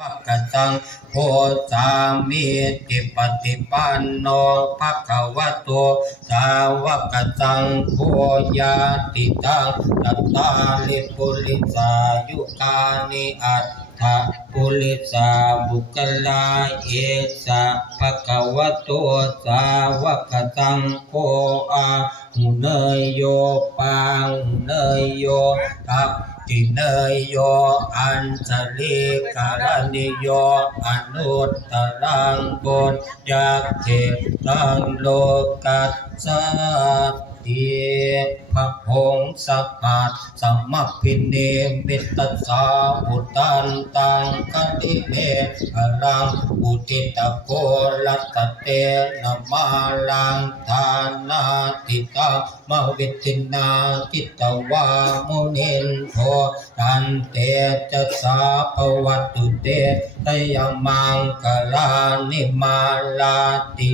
วักตังโพสามิติปฏิปันโนภะคะวะโตสาวกตังโพยาติตังตัตตาลิปุริสายุคานิอัต ถะปุริสาบุคลาเอสะภะคะวะโตสาวกสังโฆอาหุเนยโยปังเนยโยทัพติเนยโยอัญชลิการณิโยอนุตตรังบุญยักเขตังโลกัสสะติภะพ งสัพพะสัมมพินเนมิตตสาอุตันตังคติเมพลังอุทิตโกลัตเตนมาลังทานาติตามวิทินาจิตวามุนินโทตันเตจะสาภวัตุเตตยมังกลานิมาลาติ